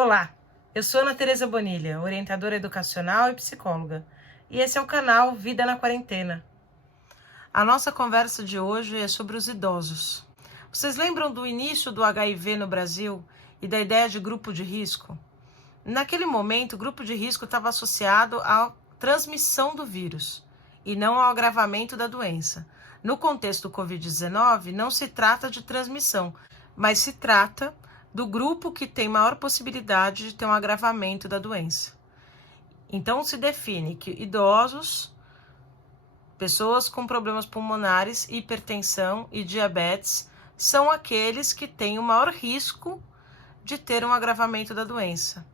Olá, eu sou Ana Tereza Bonilha, orientadora educacional e psicóloga, e esse é o canal Vida na Quarentena. A nossa conversa de hoje é sobre os idosos. Vocês lembram do início do HIV no Brasil e da ideia de grupo de risco? Naquele momento, o grupo de risco estava associado à transmissão do vírus e não ao agravamento da doença. No contexto do Covid-19, não se trata de transmissão, mas se trata do grupo que tem maior possibilidade de ter um agravamento da doença. Então, se define que idosos, pessoas com problemas pulmonares, hipertensão e diabetes são aqueles que têm o maior risco de ter um agravamento da doença.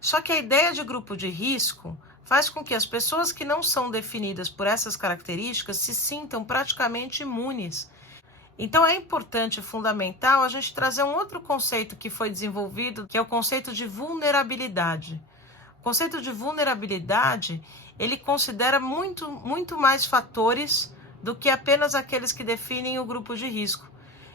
Só que a ideia de grupo de risco faz com que as pessoas que não são definidas por essas características se sintam praticamente imunes. Então é importante e fundamental a gente trazer um outro conceito que foi desenvolvido, que é o conceito de vulnerabilidade. O conceito de vulnerabilidade, ele considera muito mais fatores do que apenas aqueles que definem o grupo de risco.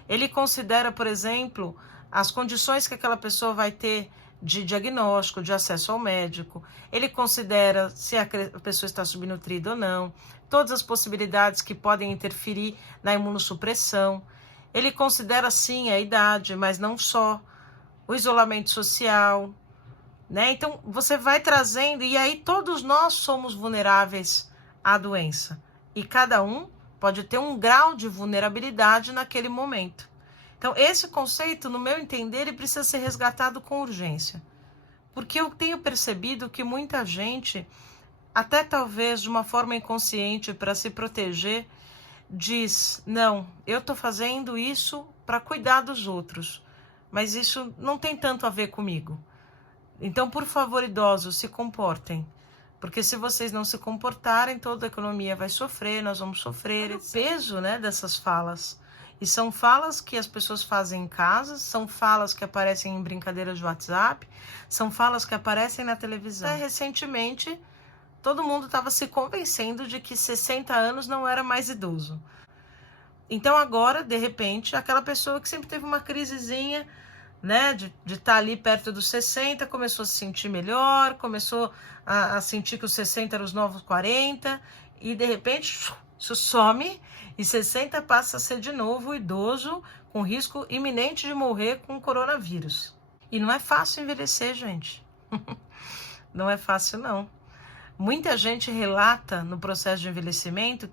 Ele considera, por exemplo, as condições que aquela pessoa vai ter de diagnóstico, de acesso ao médico. Ele considera se a pessoa está subnutrida ou não, todas as possibilidades que podem interferir na imunossupressão. Ele considera, sim, a idade, mas não só, o isolamento social, né? Então, você vai trazendo, e aí todos nós somos vulneráveis à doença. E cada um pode ter um grau de vulnerabilidade naquele momento. Então, esse conceito, no meu entender, ele precisa ser resgatado com urgência. Porque eu tenho percebido que muita gente, até talvez de uma forma inconsciente para se proteger, diz, não, eu estou fazendo isso para cuidar dos outros, mas isso não tem tanto a ver comigo. Então, por favor, idosos, se comportem. Porque se vocês não se comportarem, toda a economia vai sofrer, nós vamos sofrer. O peso, né, dessas falas. E são falas que as pessoas fazem em casa, são falas que aparecem em brincadeiras de WhatsApp, são falas que aparecem na televisão. Recentemente, todo mundo estava se convencendo de que 60 anos não era mais idoso. Então agora, de repente, aquela pessoa que sempre teve uma crisezinha, né, de estar ali perto dos 60, começou a se sentir melhor, começou a sentir que os 60 eram os novos 40, e de repente isso some e 60 passa a ser de novo idoso com risco iminente de morrer com coronavírus. E não é fácil envelhecer, gente. Não é fácil, não. Muita gente relata no processo de envelhecimento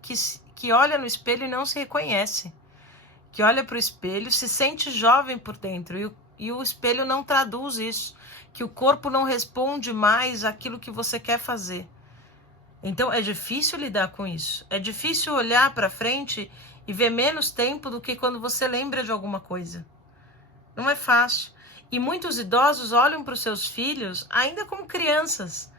que olha no espelho e não se reconhece. Que olha para o espelho, se sente jovem por dentro e o espelho não traduz isso. Que o corpo não responde mais àquilo que você quer fazer. Então é difícil lidar com isso. É difícil olhar para frente e ver menos tempo do que quando você lembra de alguma coisa. Não é fácil. E muitos idosos olham para os seus filhos ainda como crianças.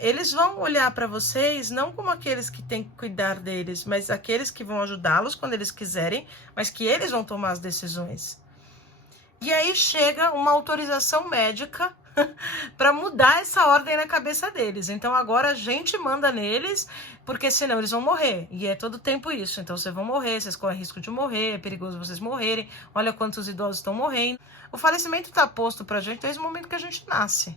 Eles vão olhar para vocês não como aqueles que têm que cuidar deles, mas aqueles que vão ajudá-los quando eles quiserem, mas que eles vão tomar as decisões. E aí chega uma autorização médica para mudar essa ordem na cabeça deles. Então agora a gente manda neles, porque senão eles vão morrer. E é todo tempo isso. Então vocês vão morrer, vocês correm risco de morrer, é perigoso vocês morrerem. Olha quantos idosos estão morrendo. O falecimento está posto para a gente desde o momento que a gente nasce.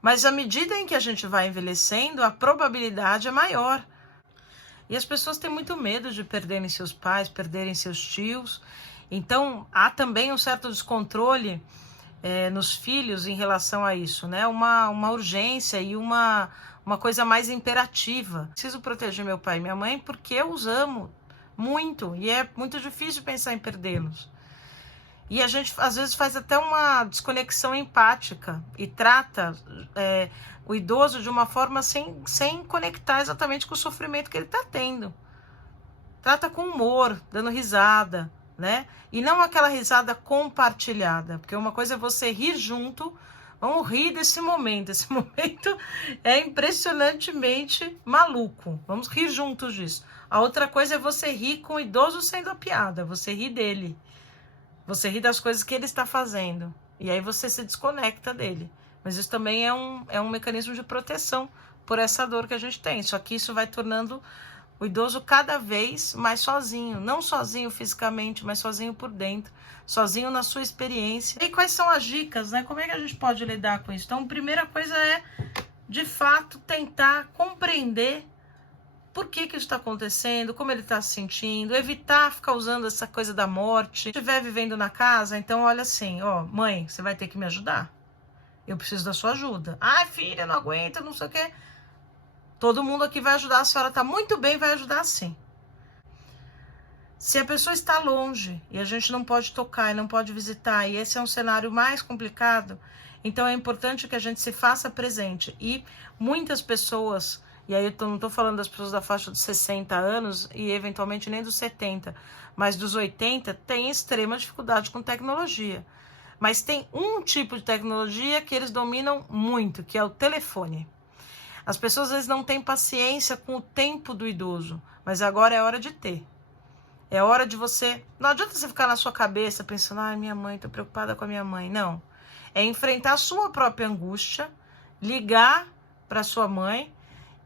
Mas à medida em que a gente vai envelhecendo, a probabilidade é maior. E as pessoas têm muito medo de perderem seus pais, perderem seus tios. Então há também um certo descontrole nos filhos em relação a isso, né? Uma urgência e uma coisa mais imperativa. Preciso proteger meu pai e minha mãe porque eu os amo muito e é muito difícil pensar em perdê-los. E a gente às vezes faz até uma desconexão empática e trata o idoso de uma forma sem conectar exatamente com o sofrimento que ele está tendo. Trata com humor, dando risada, né? E não aquela risada compartilhada, porque uma coisa é você rir junto, vamos rir desse momento. Esse momento é impressionantemente maluco, vamos rir juntos disso. A outra coisa é você rir com o idoso sendo a piada, você ri dele, você ri das coisas que ele está fazendo, e aí você se desconecta dele. Mas isso também é um mecanismo de proteção por essa dor que a gente tem, só que isso vai tornando O idoso cada vez mais sozinho, não sozinho fisicamente, mas sozinho por dentro, sozinho na sua experiência. E quais são as dicas, né? Como é que a gente pode lidar com isso? Então, a primeira coisa é, de fato, tentar compreender por que isso está acontecendo, como ele está se sentindo, evitar ficar usando essa coisa da morte. Se estiver vivendo na casa, então olha assim, ó, mãe, você vai ter que me ajudar. Eu preciso da sua ajuda. Ai, filha, não aguento, não sei o quê. Todo mundo aqui vai ajudar, a senhora está muito bem, vai ajudar sim. Se a pessoa está longe e a gente não pode tocar e não pode visitar, e esse é um cenário mais complicado, então é importante que a gente se faça presente. E muitas pessoas, e aí eu não estou falando das pessoas da faixa dos 60 anos e eventualmente nem dos 70, mas dos 80, têm extrema dificuldade com tecnologia. Mas tem um tipo de tecnologia que eles dominam muito, que é o telefone. As pessoas às vezes não têm paciência com o tempo do idoso, mas agora é hora de ter. É hora de você... Não adianta você ficar na sua cabeça pensando, ai, minha mãe, tô preocupada com a minha mãe. Não. É enfrentar a sua própria angústia, ligar para sua mãe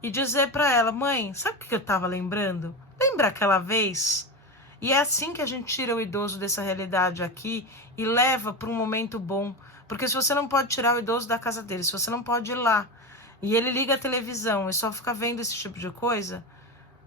e dizer para ela, mãe, sabe o que eu tava lembrando? Lembra aquela vez? E é assim que a gente tira o idoso dessa realidade aqui e leva para um momento bom. Porque se você não pode tirar o idoso da casa dele, se você não pode ir lá, e ele liga a televisão e só fica vendo esse tipo de coisa,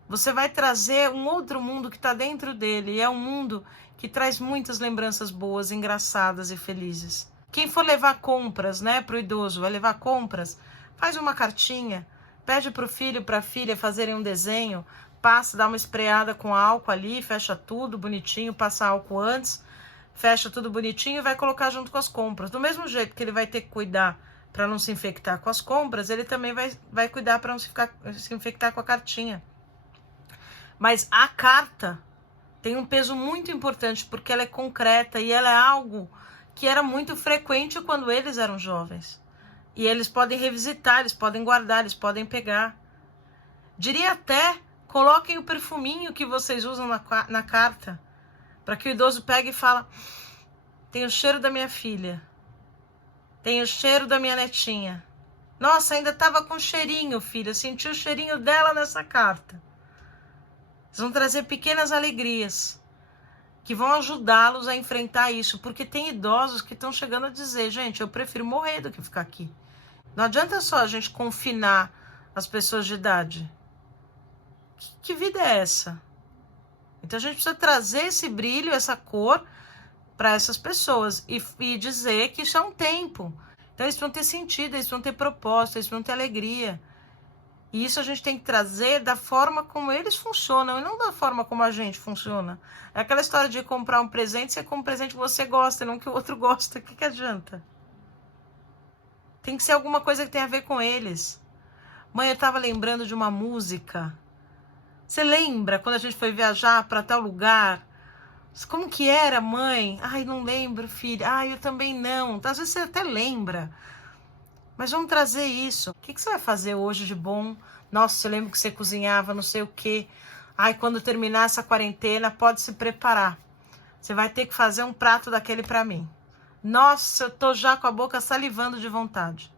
você vai trazer um outro mundo que está dentro dele. E é um mundo que traz muitas lembranças boas, engraçadas e felizes. Quem for levar compras, né, para o idoso, vai levar compras, faz uma cartinha, pede para o filho, para a filha fazerem um desenho, passa, dá uma espreada com álcool ali, fecha tudo bonitinho, passa álcool antes, fecha tudo bonitinho e vai colocar junto com as compras. Do mesmo jeito que ele vai ter que cuidar para não se infectar com as compras, ele também vai cuidar para não se infectar com a cartinha. Mas a carta tem um peso muito importante, porque ela é concreta e ela é algo que era muito frequente quando eles eram jovens. E eles podem revisitar, eles podem guardar, eles podem pegar. Diria até, coloquem o perfuminho que vocês usam na carta, para que o idoso pegue e fala, tem o cheiro da minha filha. Tem o cheiro da minha netinha. Nossa, ainda estava com cheirinho, filha. Senti o cheirinho dela nessa carta. Vocês vão trazer pequenas alegrias que vão ajudá-los a enfrentar isso. Porque tem idosos que estão chegando a dizer, gente, eu prefiro morrer do que ficar aqui. Não adianta só a gente confinar as pessoas de idade. Que vida é essa? Então a gente precisa trazer esse brilho, essa cor para essas pessoas e dizer que isso é um tempo. Então eles vão ter sentido, eles vão ter propósito, eles vão ter alegria. E isso a gente tem que trazer da forma como eles funcionam e não da forma como a gente funciona. É aquela história de comprar um presente, você compra um presente que você gosta e não que o outro gosta. O que adianta? Tem que ser alguma coisa que tenha a ver com eles. Mãe, eu estava lembrando de uma música. Você lembra quando a gente foi viajar para tal lugar? Como que era, mãe? Ai, não lembro, filha. Ai, eu também não. Às vezes você até lembra. Mas vamos trazer isso. O que você vai fazer hoje de bom? Nossa, eu lembro que você cozinhava não sei o quê. Ai, quando terminar essa quarentena, pode se preparar. Você vai ter que fazer um prato daquele para mim. Nossa, eu tô já com a boca salivando de vontade.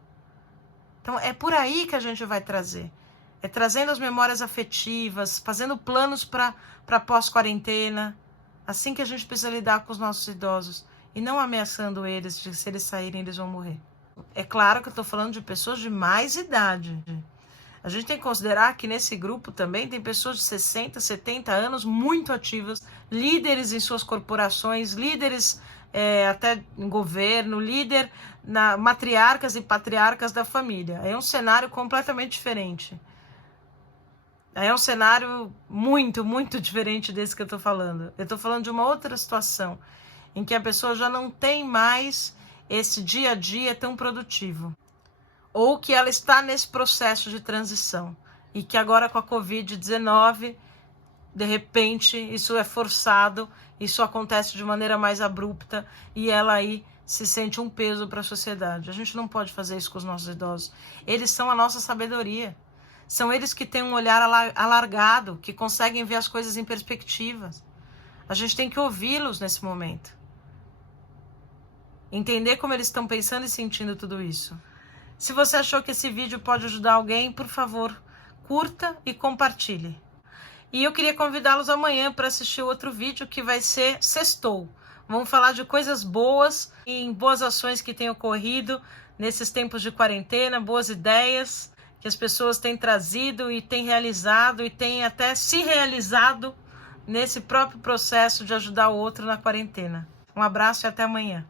Então, é por aí que a gente vai trazer. É trazendo as memórias afetivas, fazendo planos para pós-quarentena. Assim que a gente precisa lidar com os nossos idosos. E não ameaçando eles, de se eles saírem, eles vão morrer. É claro que eu estou falando de pessoas de mais idade. A gente tem que considerar que nesse grupo também tem pessoas de 60, 70 anos muito ativas, líderes em suas corporações, líderes até em governo, matriarcas e patriarcas da família. É um cenário completamente diferente. É um cenário muito, muito diferente desse que eu estou falando. Eu estou falando de uma outra situação, em que a pessoa já não tem mais esse dia a dia tão produtivo. Ou que ela está nesse processo de transição. E que agora com a Covid-19, de repente, isso é forçado, isso acontece de maneira mais abrupta e ela aí se sente um peso para a sociedade. A gente não pode fazer isso com os nossos idosos. Eles são a nossa sabedoria. São eles que têm um olhar alargado, que conseguem ver as coisas em perspectivas. A gente tem que ouvi-los nesse momento. Entender como eles estão pensando e sentindo tudo isso. Se você achou que esse vídeo pode ajudar alguém, por favor, curta e compartilhe. E eu queria convidá-los amanhã para assistir outro vídeo que vai ser Sextou. Vamos falar de coisas boas e boas ações que têm ocorrido nesses tempos de quarentena, boas ideias que as pessoas têm trazido e têm realizado e têm até se realizado nesse próprio processo de ajudar o outro na quarentena. Um abraço e até amanhã.